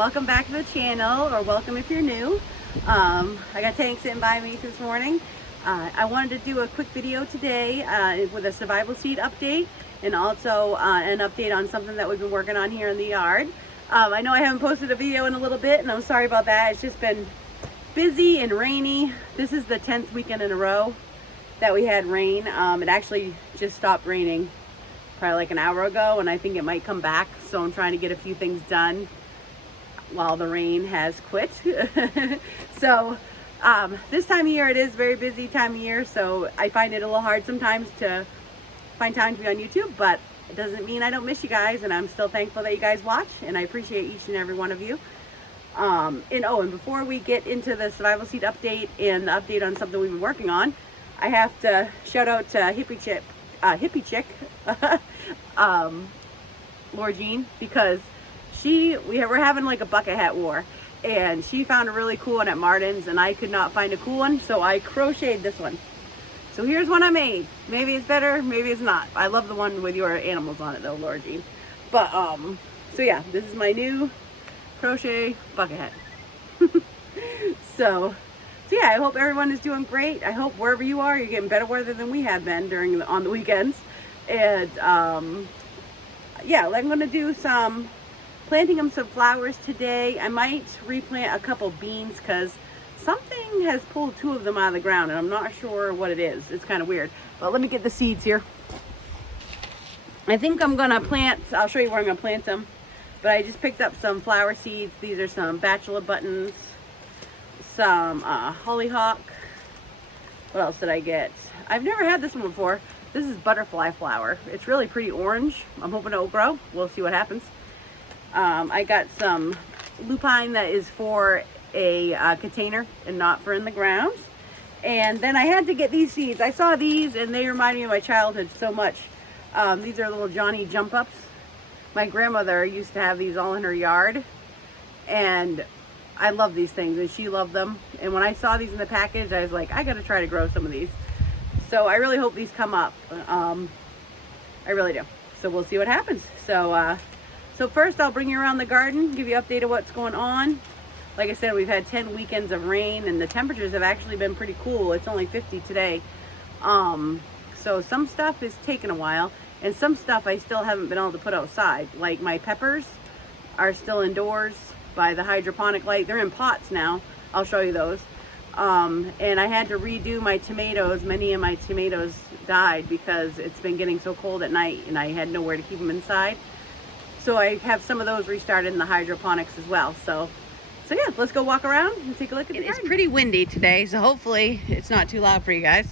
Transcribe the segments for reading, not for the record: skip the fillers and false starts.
welcome back to the channel, or welcome if you're new. I got Tank sitting by me this morning. I wanted to do a quick video today with a survival seed update, and also an update on something that we've been working on here in the yard. I know I haven't posted a video in a little bit, and I'm sorry about that. It's just been busy and rainy. This is the 10th weekend in a row that we had rain. It actually just stopped raining probably like an hour ago, and I think it might come back, so I'm trying to get a few things done while the rain has quit. So this time of year, it is very busy time of year, so I find it a little hard sometimes to find time to be on YouTube, but it doesn't mean I don't miss you guys, and I'm still thankful that you guys watch, and I appreciate each and every one of you. And before we get into the survival seed update and the update on something we've been working on, I have to shout out to Hippie Chick, Laura Jean, because we're having like a bucket hat war, and she found a really cool one at Martin's, and I could not find a cool one, so I crocheted this one. So here's one I made. Maybe it's better, maybe it's not. I love the one with your animals on it though, Laura Jean. But so yeah, this is my new crochet bucket hat. So yeah, I hope everyone is doing great. I hope wherever you are, you're getting better weather than we have been on the weekends. And yeah, I'm going to do planting some flowers today. I might replant a couple beans because something has pulled two of them out of the ground, and I'm not sure what it is. It's kind of weird. But let me get the seeds here. I think I'm going to plant, I'll show you where I'm going to plant them. But I just picked up some flower seeds. These are some bachelor buttons, some hollyhock. What else did I get? I've never had this one before. This is butterfly flower. It's really pretty orange. I'm hoping it will grow. We'll see what happens. I got some lupine that is for a container and not for in the ground. And then I had to get these seeds. I saw these and they remind me of my childhood so much. These are little Johnny jump ups. My grandmother used to have these all in her yard, and I love these things, and she loved them. And when I saw these in the package, I was like, I gotta try to grow some of these. So I really hope these come up. I really do. So we'll see what happens. So first I'll bring you around the garden, give you an update of what's going on. Like I said, we've had 10 weekends of rain, and the temperatures have actually been pretty cool. It's only 50 today. So some stuff is taking a while, and some stuff I still haven't been able to put outside. Like my peppers are still indoors by the hydroponic light. They're in pots now. I'll show you those. And I had to redo my tomatoes. Many of my tomatoes died because it's been getting so cold at night, and I had nowhere to keep them inside. So I have some of those restarted in the hydroponics as well. So yeah, let's go walk around and take a look at the garden. It's pretty windy today, so hopefully it's not too loud for you guys.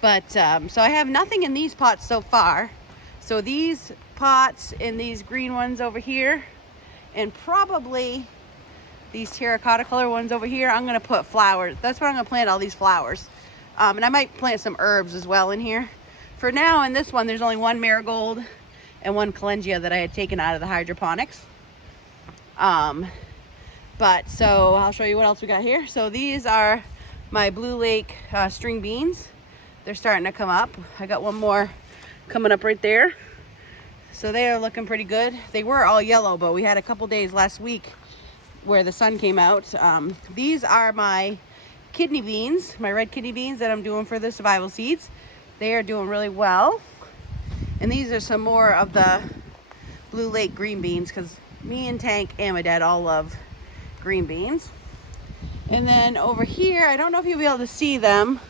But so I have nothing in these pots so far. So these pots and these green ones over here, and probably these terracotta color ones over here, I'm gonna put flowers. That's where I'm gonna plant all these flowers. And I might plant some herbs as well in here. For now, in this one, there's only one marigold and one calengia that I had taken out of the hydroponics. But so I'll show you what else we got here. So these are my Blue Lake string beans. They're starting to come up. I got one more coming up right there. So they are looking pretty good. They were all yellow, but we had a couple days last week where the sun came out. These are my kidney beans, my red kidney beans that I'm doing for the survival seeds. They are doing really well. And these are some more of the Blue Lake green beans, because me and Tank and my dad all love green beans. And then over here, I don't know if you'll be able to see them.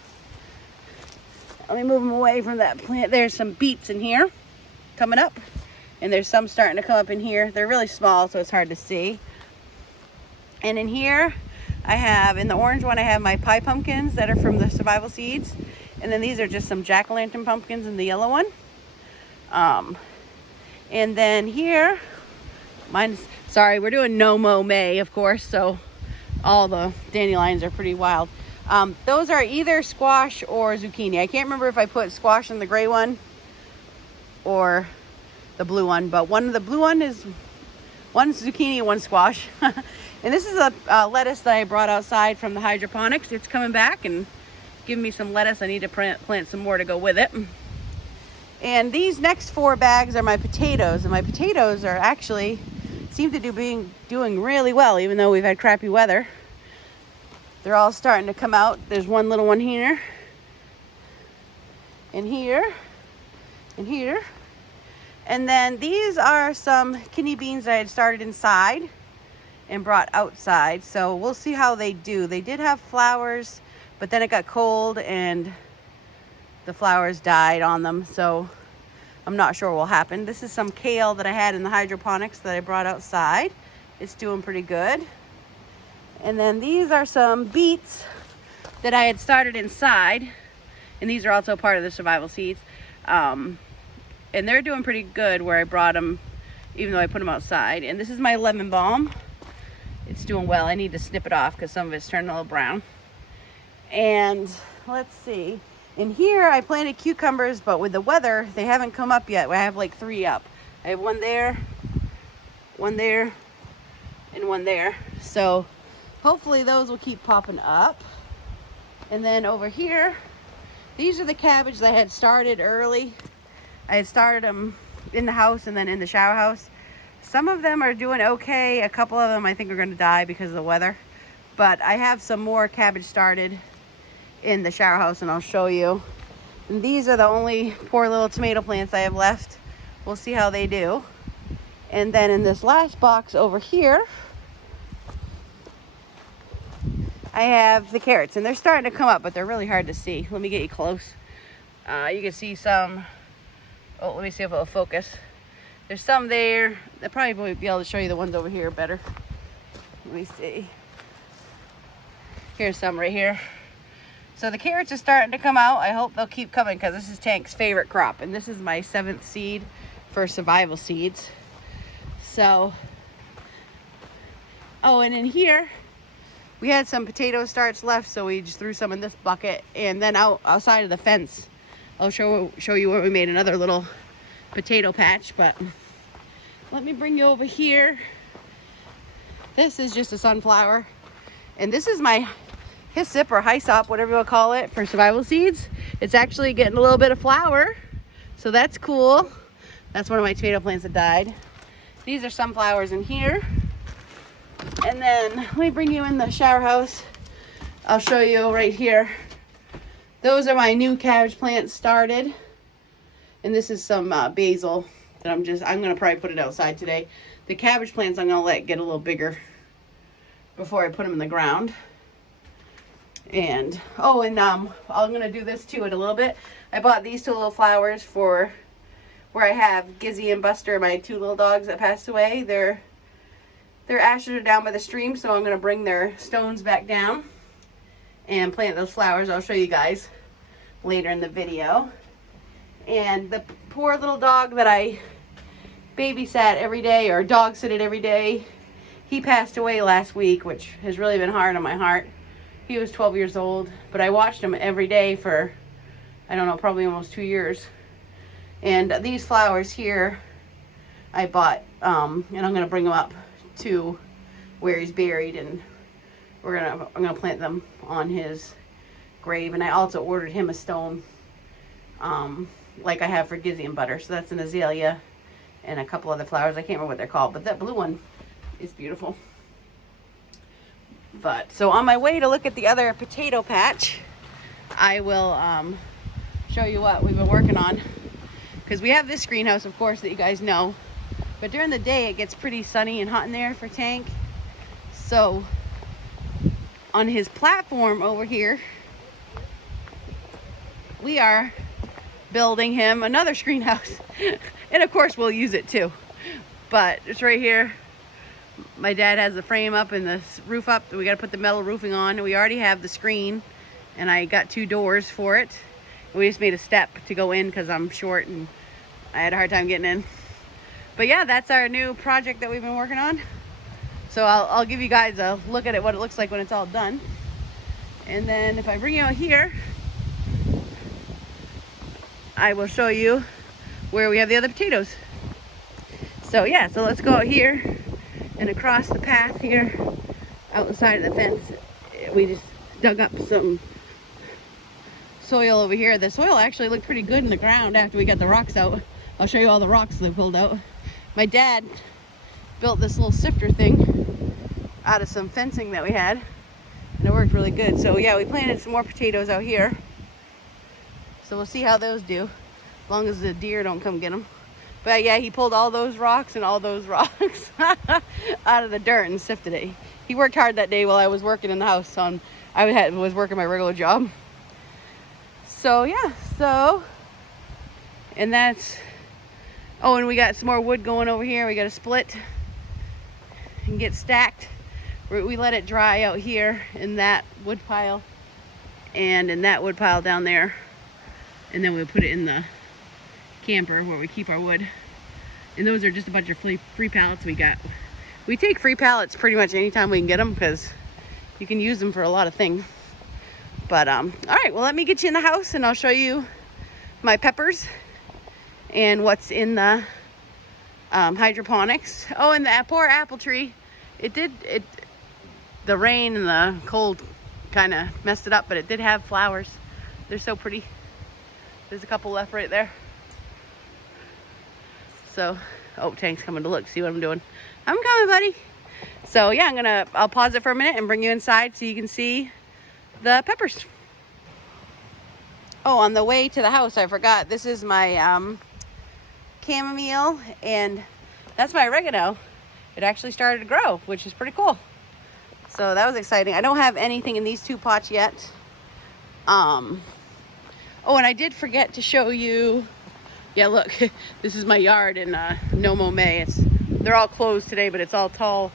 Let me move them away from that plant. There's some beets in here coming up, and there's some starting to come up in here. They're really small, so it's hard to see. And in here, in the orange one, I have my pie pumpkins that are from the survival seeds. And then these are just some jack-o'-lantern pumpkins in the yellow one. And then here, sorry, we're doing no mow May, of course, so all the dandelions are pretty wild. Those are either squash or zucchini. I can't remember if I put squash in the gray one or the blue one, but one of the blue one is one's zucchini and one's squash. And this is a lettuce that I brought outside from the hydroponics. It's coming back and giving me some lettuce. I need to plant some more to go with it. And these next 4 bags are my potatoes, and my potatoes are actually seem to be doing really well, even though we've had crappy weather. They're all starting to come out. There's one little one here, and here, and here. And then these are some kidney beans that I had started inside and brought outside. So we'll see how they do. They did have flowers, but then it got cold and the flowers died on them. So I'm not sure what will happen. This is some kale that I had in the hydroponics that I brought outside. It's doing pretty good. And then these are some beets that I had started inside. And these are also part of the survival seeds. And they're doing pretty good where I brought them, even though I put them outside. And this is my lemon balm. It's doing well. I need to snip it off because some of it's turning a little brown. And let's see. In here, I planted cucumbers, but with the weather, they haven't come up yet. I have like 3 up. I have one there, and one there. So hopefully those will keep popping up. And then over here, these are the cabbage that I had started early. I had started them in the house and then in the shower house. Some of them are doing okay. A couple of them I think are going to die because of the weather. But I have some more cabbage started in the shower house, and I'll show you. And these are the only poor little tomato plants I have left. We'll see how they do. And then in this last box over here, I have the carrots, and they're starting to come up, but they're really hard to see. Let me get you close. You can see some. Oh, let me see if it'll focus. There's some there. I'll probably be able to show you the ones over here better. Let me see. Here's some right here. So the carrots are starting to come out. I hope they'll keep coming because this is Tank's favorite crop. And this is my 7th seed for survival seeds. So, oh, and in here, we had some potato starts left, so we just threw some in this bucket. And then outside of the fence, I'll show you where we made another little potato patch. But let me bring you over here. This is just a sunflower. And this is my hyssop or hyssop, whatever you want to call it, for survival seeds. It's actually getting a little bit of flower, so that's cool. That's one of my tomato plants that died. These are sunflowers in here. And then let me bring you in the shower house. I'll show you right here. Those are my new cabbage plants started. And this is some basil that I'm gonna probably put it outside today. The cabbage plants I'm gonna let get a little bigger before I put them in the ground. And I'm gonna do this too in a little bit. I bought these 2 little flowers for where I have Gizzy and Buster, my 2 little dogs that passed away. Their ashes are down by the stream, so I'm gonna bring their stones back down and plant those flowers. I'll show you guys later in the video. And the poor little dog that I babysat every day, or dog sitted every day, he passed away last week, which has really been hard on my heart. He was 12 years old, but I watched him every day for, I don't know, probably almost 2 years. And these flowers here, I bought, and I'm gonna bring them up to where he's buried, and I'm gonna plant them on his grave. And I also ordered him a stone, like I have for Gizzy and Butter. So that's an azalea and a couple other flowers. I can't remember what they're called, but that blue one is beautiful. But so on my way to look at the other potato patch, I will show you what we've been working on, because we have this greenhouse, of course, that you guys know, but during the day it gets pretty sunny and hot in there for Tank. So on his platform over here, we are building him another greenhouse. And of course we'll use it too, but it's right here. My dad has the frame up and the roof up. We got to put the metal roofing on. We already have the screen, and I got 2 doors for it. We just made a step to go in because I'm short and I had a hard time getting in. But yeah, that's our new project that we've been working on. So I'll give you guys a look at it, what it looks like when it's all done. And then if I bring you out here, I will show you where we have the other potatoes. So yeah, so let's go out here. And across the path here, out the side of the fence, we just dug up some soil over here. The soil actually looked pretty good in the ground after we got the rocks out. I'll show you all the rocks they pulled out. My dad built this little sifter thing out of some fencing that we had, and it worked really good. So yeah, we planted some more potatoes out here. So we'll see how those do, as long as the deer don't come get them. But yeah, he pulled all those rocks and all those rocks out of the dirt and sifted it. He worked hard that day while I was working in the house. So I was working my regular job. So yeah, and that's, oh, and we got some more wood going over here. We got to split and get stacked. We let it dry out here in that wood pile and in that wood pile down there. And then we'll put it in the camper where we keep our wood. And those are just a bunch of free pallets we got. We take free pallets pretty much anytime we can get them because you can use them for a lot of things. But all right, well, let me get you in the house and I'll show you my peppers and what's in the hydroponics. Oh, and that poor apple tree, the rain and the cold kind of messed it up, but it did have flowers. They're so pretty. There's a couple left right there. So, oh, Tank's coming to look, see what I'm doing. I'm coming, buddy. So yeah, I'll pause it for a minute and bring you inside so you can see the peppers. Oh, on the way to the house, I forgot, this is my chamomile, and that's my oregano. It actually started to grow, which is pretty cool. So that was exciting. I don't have anything in these 2 pots yet. Oh, and I did forget to show you, yeah, look, this is my yard in No Mo May. They're all closed today, but it's all tall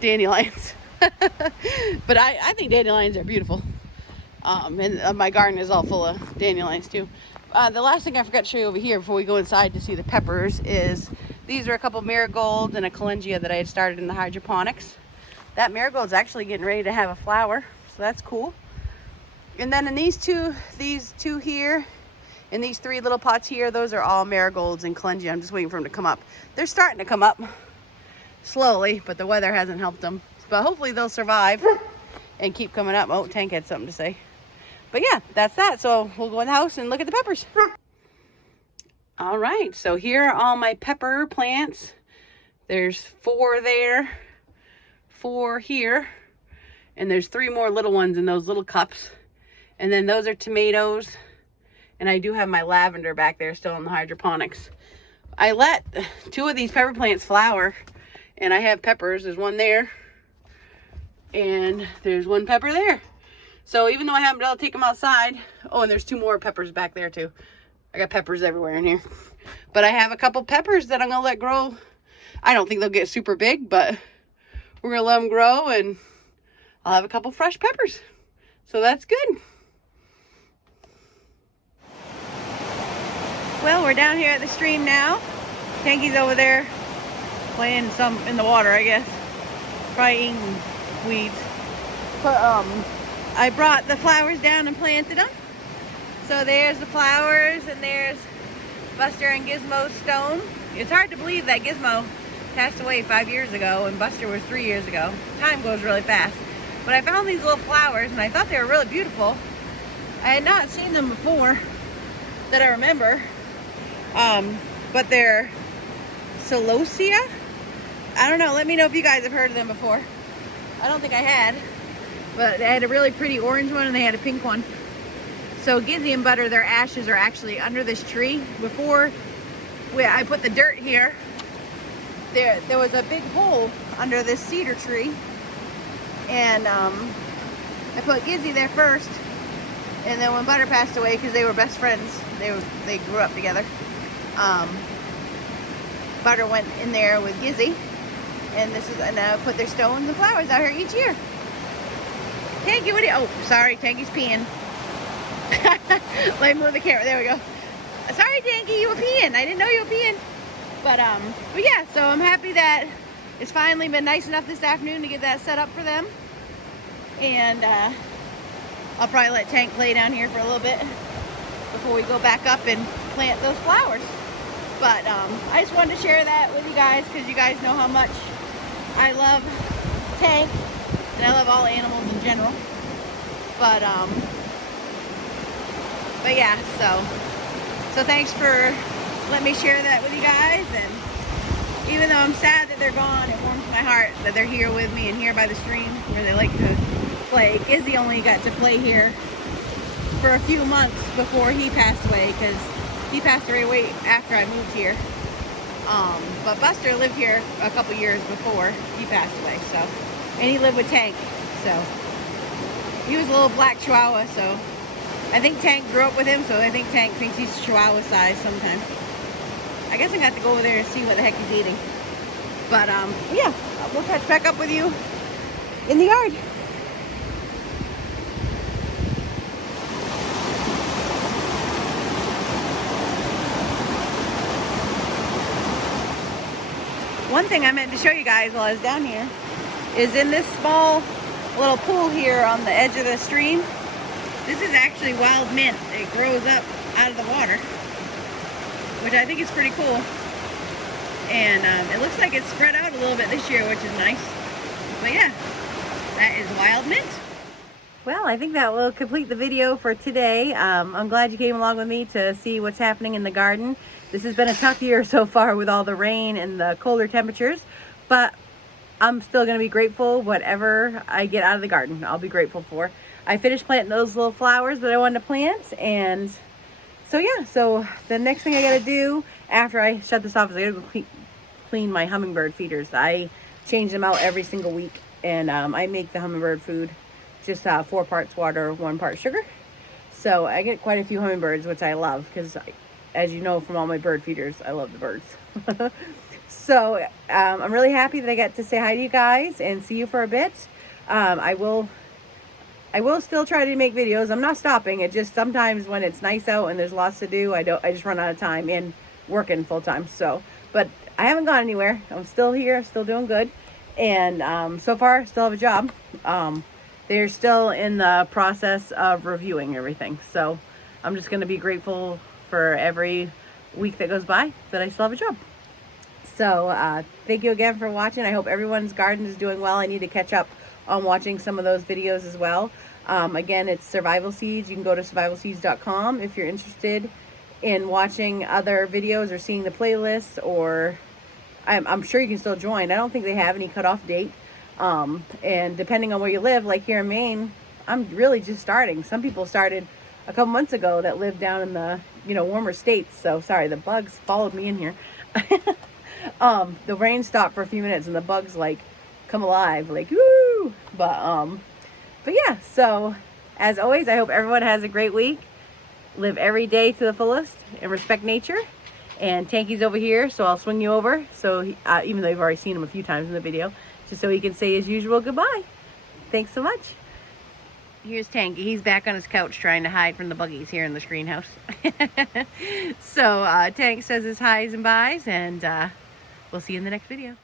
dandelions. But I think dandelions are beautiful. And my garden is all full of dandelions too. The last thing I forgot to show you over here before we go inside to see the peppers is these are a couple marigolds and a calengia that I had started in the hydroponics. That marigold's actually getting ready to have a flower, so that's cool. And then in these two here, in these 3 little pots here, those are all marigolds and calengia. I'm just waiting for them to come up. They're starting to come up slowly, but the weather hasn't helped them. But hopefully they'll survive and keep coming up. Oh, Tank had something to say. But yeah, that's that. So we'll go in the house and look at the peppers. All right, so here are all my pepper plants. There's 4 there, 4 here, and there's 3 more little ones in those little cups. And then those are tomatoes. And I do have my lavender back there still in the hydroponics. I let 2 of these pepper plants flower, and I have peppers. There's 1 there, and there's 1 pepper there. So even though I haven't been able to take them outside, oh, and there's 2 more peppers back there too. I got peppers everywhere in here. But I have a couple peppers that I'm gonna let grow. I don't think they'll get super big, but we're gonna let them grow, and I'll have a couple fresh peppers. So that's good. Well, we're down here at the stream now. Tanky's over there playing some in the water, I guess. Probably eating weeds. But I brought the flowers down and planted them. So there's the flowers, and there's Buster and Gizmo's stone. It's hard to believe that Gizmo passed away 5 years ago and Buster was 3 years ago. Time goes really fast. But I found these little flowers and I thought they were really beautiful. I had not seen them before that I remember. But they're celosia. I don't know. Let me know if you guys have heard of them before. I don't think I had. But they had a really pretty orange one and they had a pink one. So Gizzy and Butter, their ashes are actually under this tree. Before I put the dirt here, there was a big hole under this cedar tree. And I put Gizzy there first. And then when Butter passed away, because they were best friends, they grew up together. Butter went in there with Gizzy, and I put their stones and flowers out here each year. Tanky, what do you? Oh, sorry, Tanky's peeing. Let me move the camera. There we go. Sorry, Tanky, you were peeing. I didn't know you were peeing. But yeah, so I'm happy that it's finally been nice enough this afternoon to get that set up for them. And I'll probably let Tank play down here for a little bit before we go back up and plant those flowers. But I just wanted to share that with you guys because you guys know how much I love Tank and I love all animals in general. But yeah, so thanks for letting me share that with you guys. And even though I'm sad that they're gone, it warms my heart that they're here with me and here by the stream where they like to play. Izzy only got to play here for a few months before he passed away, because he passed away way after I moved here. But Buster lived here a couple years before he passed away, so, and he lived with Tank, so he was a little black Chihuahua, so I think Tank grew up with him, so I think Tank thinks he's Chihuahua size sometimes. I guess I got to go over there and see what the heck he's eating. But yeah, we'll catch back up with you in the yard. One thing I meant to show you guys while I was down here is in this small little pool here on the edge of the stream. This is actually wild mint. It grows up out of the water, which I think is pretty cool. And it looks like it's spread out a little bit this year, which is nice. But yeah, that is wild mint. Well, I think that will complete the video for today. I'm glad you came along with me to see what's happening in the garden. This has been a tough year so far with all the rain and the colder temperatures, but I'm still going to be grateful whatever I get out of the garden. I'll be grateful for. I finished planting those little flowers that I wanted to plant, and so yeah, so the next thing I got to do after I shut this off is I got to go clean my hummingbird feeders. I change them out every single week, and I make the hummingbird food just 4 parts water, 1 part sugar. So I get quite a few hummingbirds, which I love, because as you know from all my bird feeders, I love the birds. So I'm really happy that I got to say hi to you guys and see you for a bit. I will still try to make videos. I'm not stopping. It just sometimes when it's nice out and there's lots to do, I just run out of time and working full time. So, but I haven't gone anywhere. I'm still here. I'm still doing good. And so far, still have a job. They're still in the process of reviewing everything. So I'm just going to be grateful for every week that goes by that I still have a job. So thank you again for watching. I hope everyone's garden is doing well. I need to catch up on watching some of those videos as well. Again, it's Survival Seeds. You can go to survivalseeds.com if you're interested in watching other videos or seeing the playlists, or I'm sure you can still join. I don't think they have any cutoff date. And depending on where you live, like here in Maine, I'm really just starting. Some people started a couple months ago that live down in the, warmer states. So sorry, the bugs followed me in here. The rain stopped for a few minutes and the bugs like come alive, like woo. But yeah, so as always, I hope everyone has a great week. Live every day to the fullest and respect nature. And Tanky's over here, so I'll swing you over. So even though you've already seen him a few times in the video, just so he can say his usual goodbye. Thanks so much. Here's Tanky. He's back on his couch trying to hide from the buggies here in the screen house. So Tank says his highs and byes, and we'll see you in the next video.